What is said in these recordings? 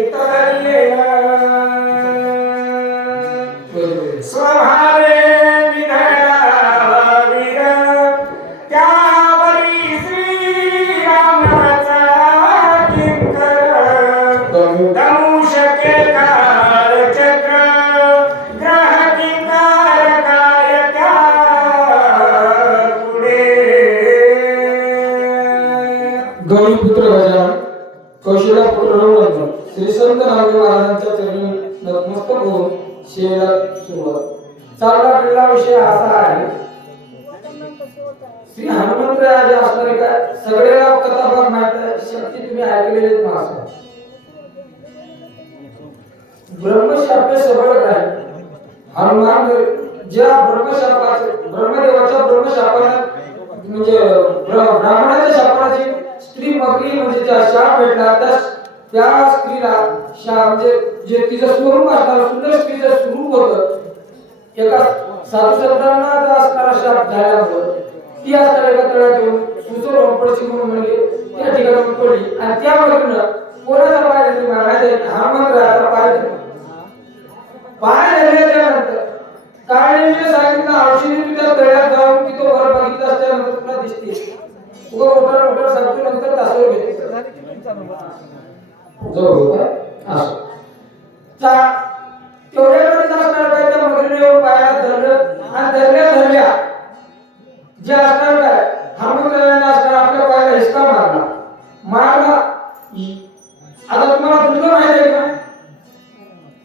ಇತರ म्हणजे ब्राह्मणाच्या शापाची स्त्री मगरी म्हणजे त्या शाप भेटला. त्या त्या स्त्रीला शाप म्हणजे जे तिचं स्वरूप असणार सुंदर स्त्रीचं स्वरूप होत. एका साधू संतांना असणारा शाप झाला होता. ती असणार एका तळ्या येऊन सुचवून पडशी म्हणून म्हणजे त्या ठिकाणी पडली. आणि त्या मगरीनं कोणाचा पाय धरली हा मंत्र आता पाय पाय धरल्याच्या नंतर काय नाही मी सांगितलं हळशीने तळ्यात जाऊन की तो घर बघितला असल्यानंतर तुला दिसते. उगा मोठा मोठा सांगतो नंतर तासावर घेतो. जो होता असो. चा असणार काय त्या मगरीने पायाला धरलं? आणि धरल्या धरल्या जे असणार काय? थांबून असणार आपल्या पायाला हिसका मारला. मारला. आता तुम्हाला दुर्ग माहिती आहे का?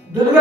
दुर्ग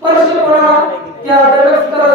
स्पर्श करा त्या दरस्तरा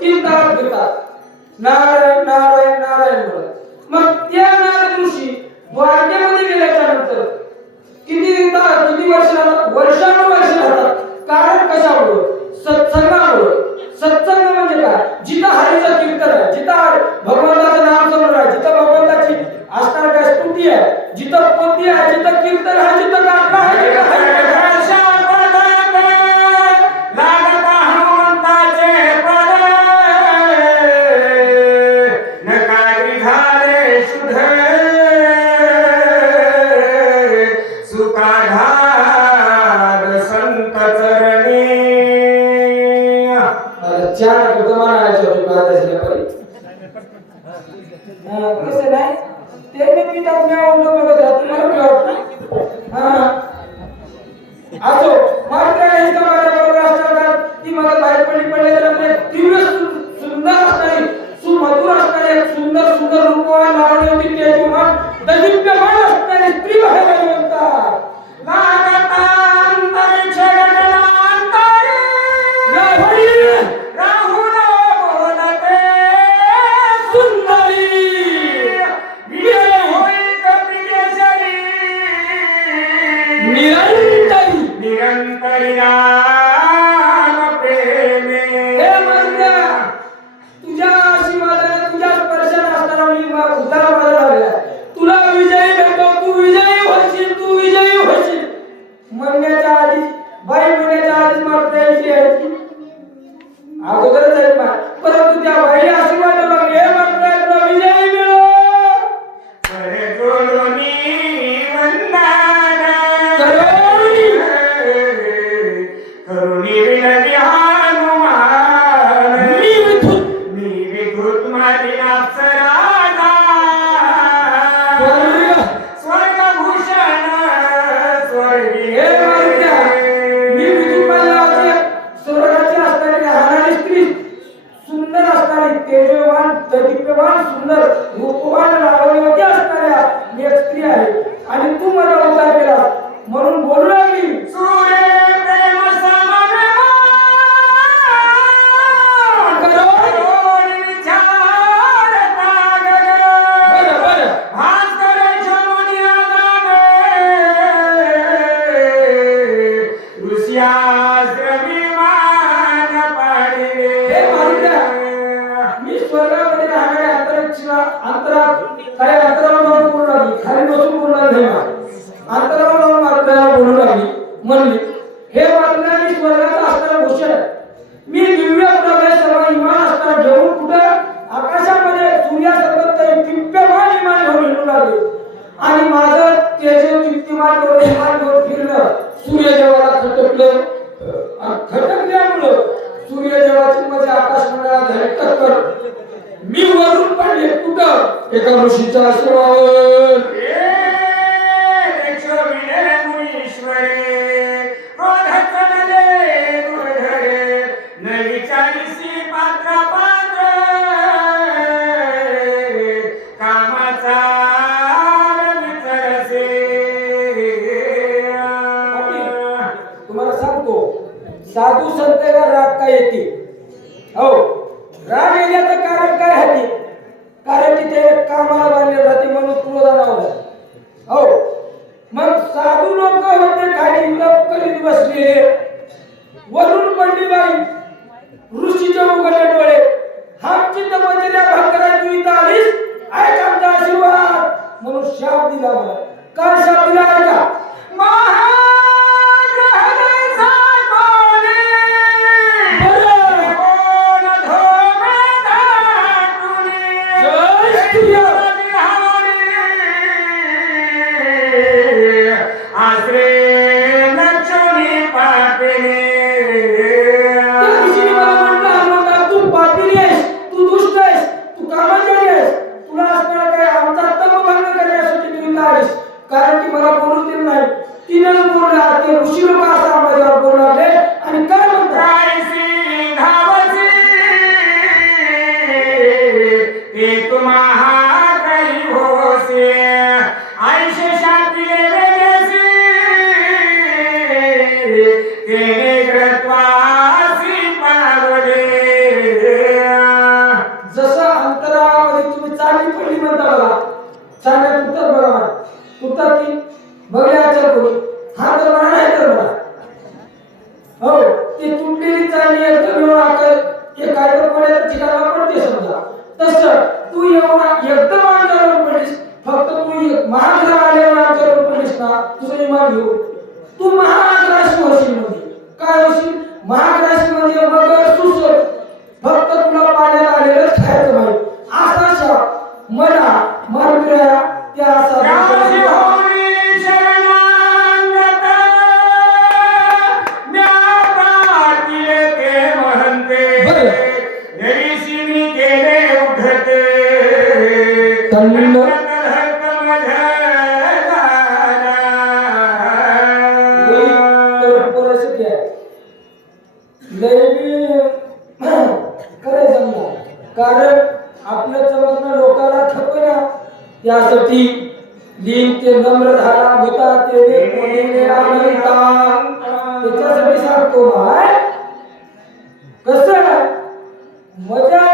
तीन तारात घेतात. नारायण नारायण नारायण म्हणत मग त्या नारायण ऋषी द्वारकेमध्ये गेल्याच्यानंतर किती किती वर्ष राहतात वर्षानुवर्ष राहतात. कारण कशामुळे? सत्संगामुळे. सत्संग म्हणजे काय? जिथं हरीचा कीर्तन आहे जिथं भगवंताचं नाम समोर आहे जिथं भगवंताची असणार काय स्तुती आहे जिथं कोणती आहे जिथं कीर्तन आहे जिथं गाणं आहे जिथं Yeah. आपल्याला राग राखता येते? महाराज तर कृष्णा तुझं विमान घेऊ. 我家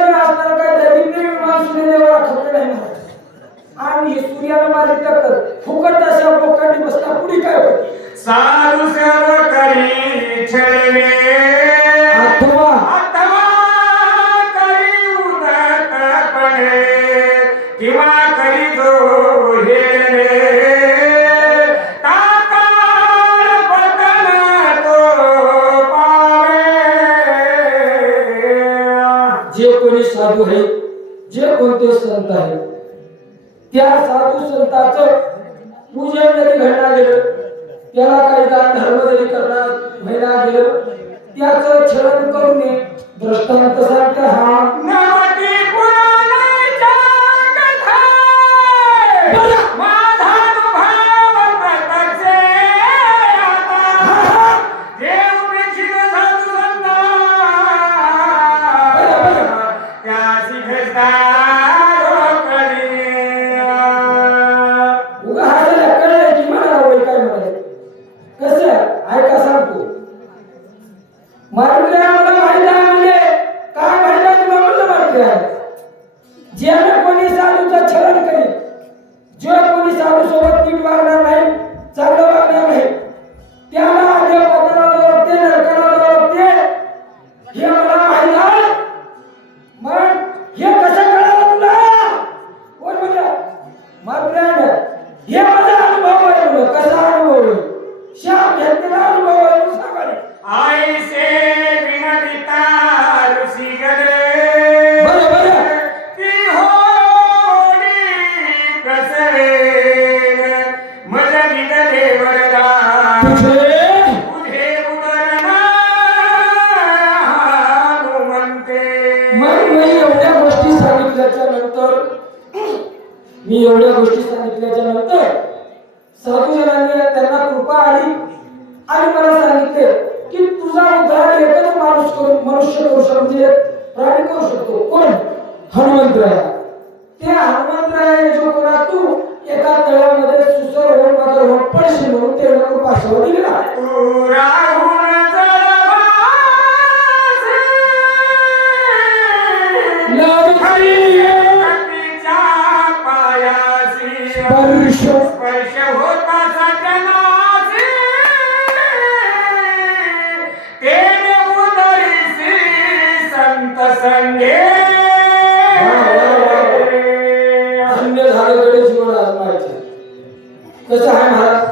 कसं आहे महाराज.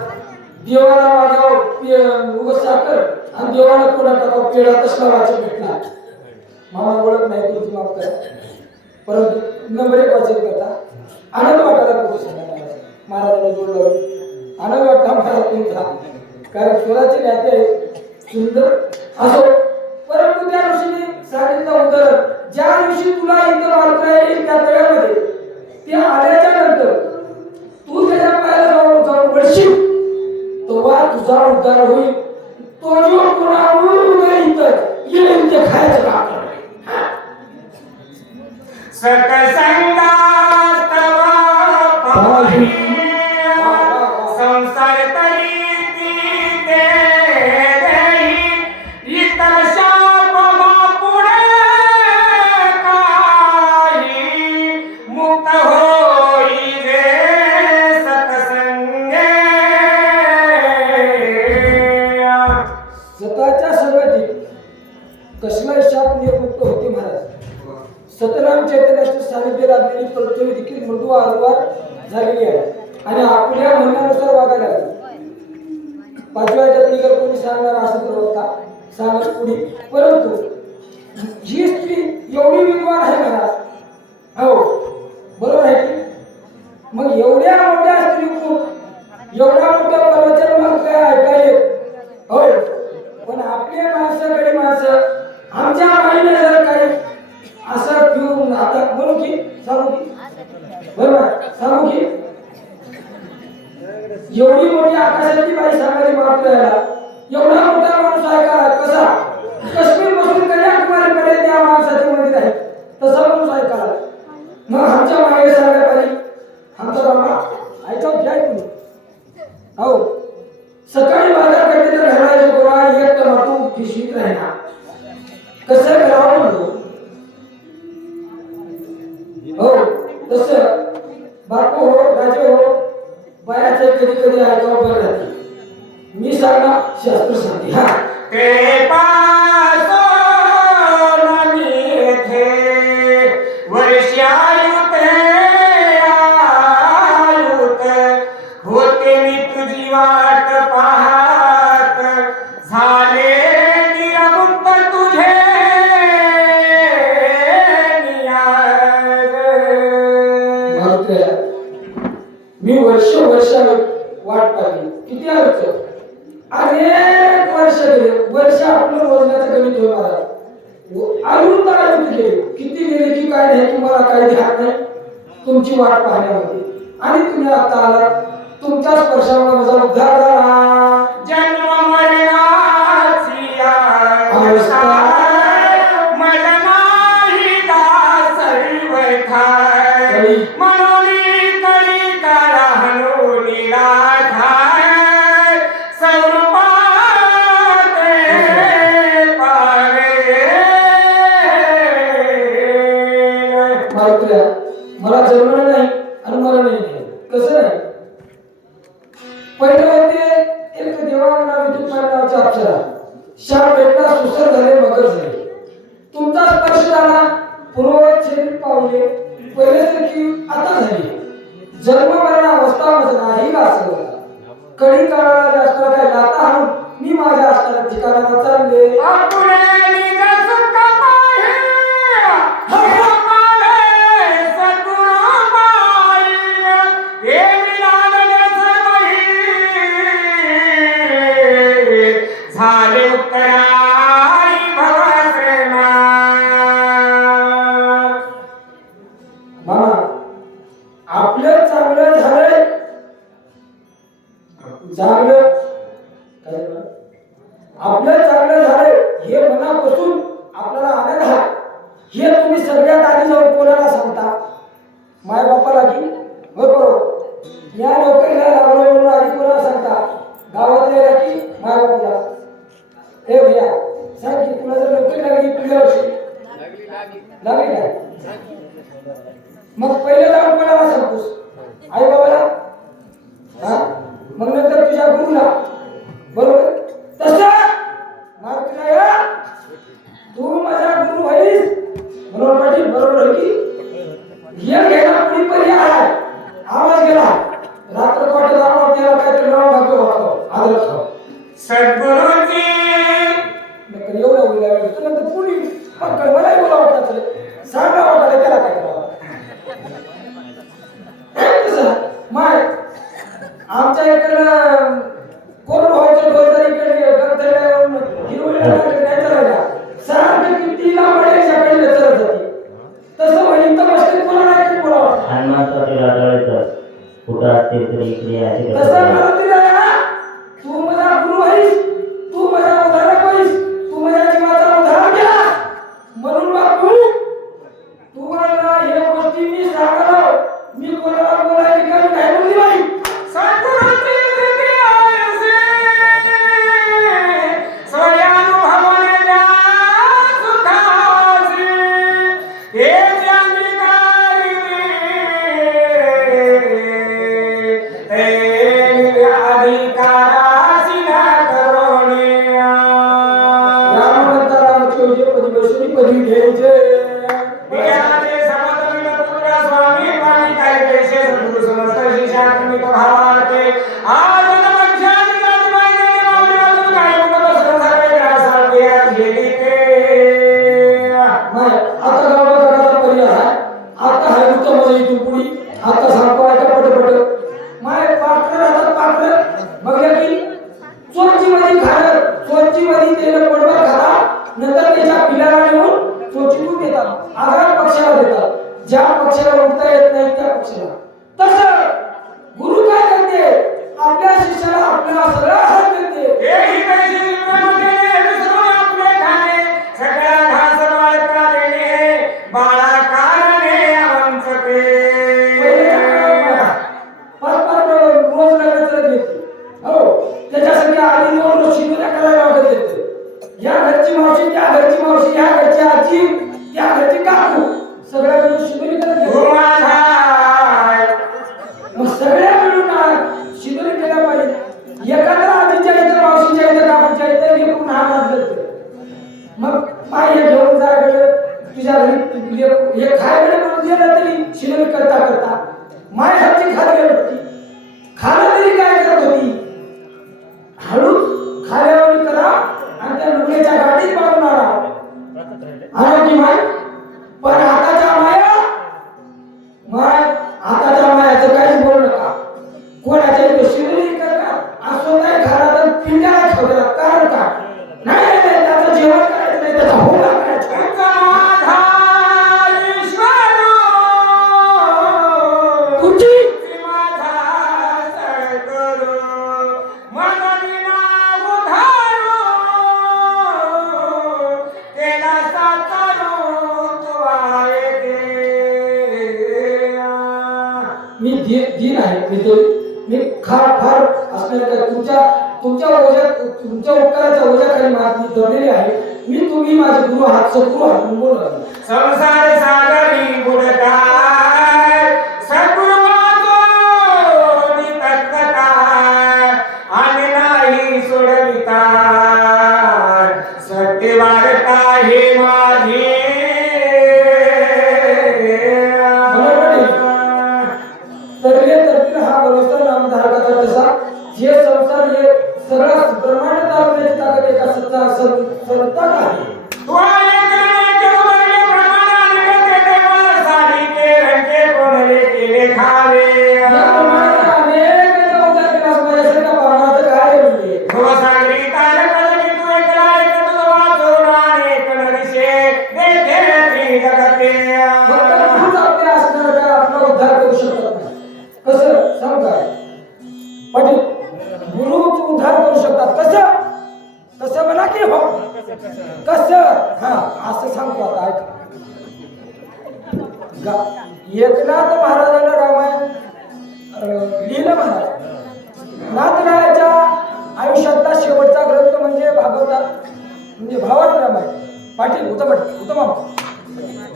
देवाला माझ्यावर उग साखर आणि देवाला थोडा टाकाव पेढा तसला वाचा भेटणार. मला ओळख नाही तुझी माफ कर. परंतु नंबर एक वाचन करता आनंद वाटायला करू सांगा महाराजाला जोडलं आनंद वाटला महाराज तुमचा. कारण स्वराची नाते सुंदर असो Thank you. आमच्या Bye. मला जमलं नाही. चांगलं? आपलं चांगलं झालं हे मनापासून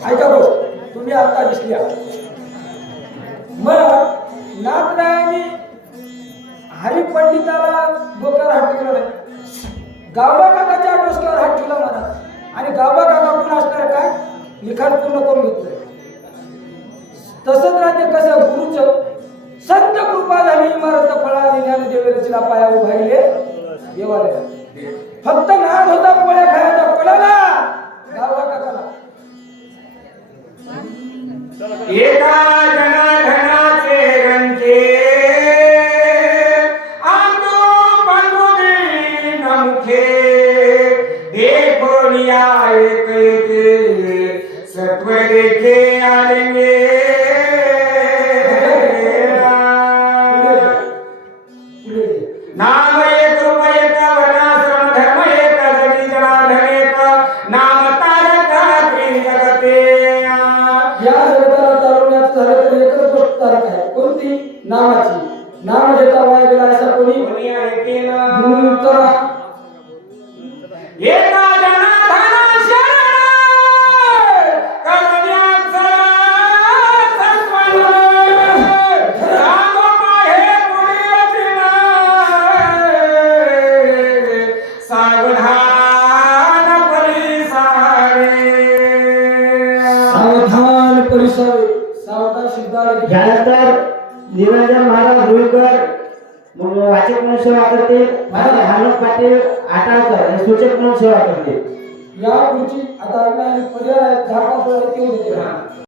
ऐका गोष्ट तुम्ही आता दिसल्या. मग नाथरायांनी हरिपंडिताला डोक्यावर हात ठेवला नाही. गावबा काकाच्या डोसक्यावर हात ठेवला मला आणि गावबा काका कोण असणार काय? लिखाण पूर्ण करून घेतलं तसंच राहते कसं? गुरुचं संत कृपा झाली इमारत फळा ज्ञान देवेरचीला पाया उभारले. देवाला फक्त नाद होता पोळ्या खायचा पळाला गावबा काका एका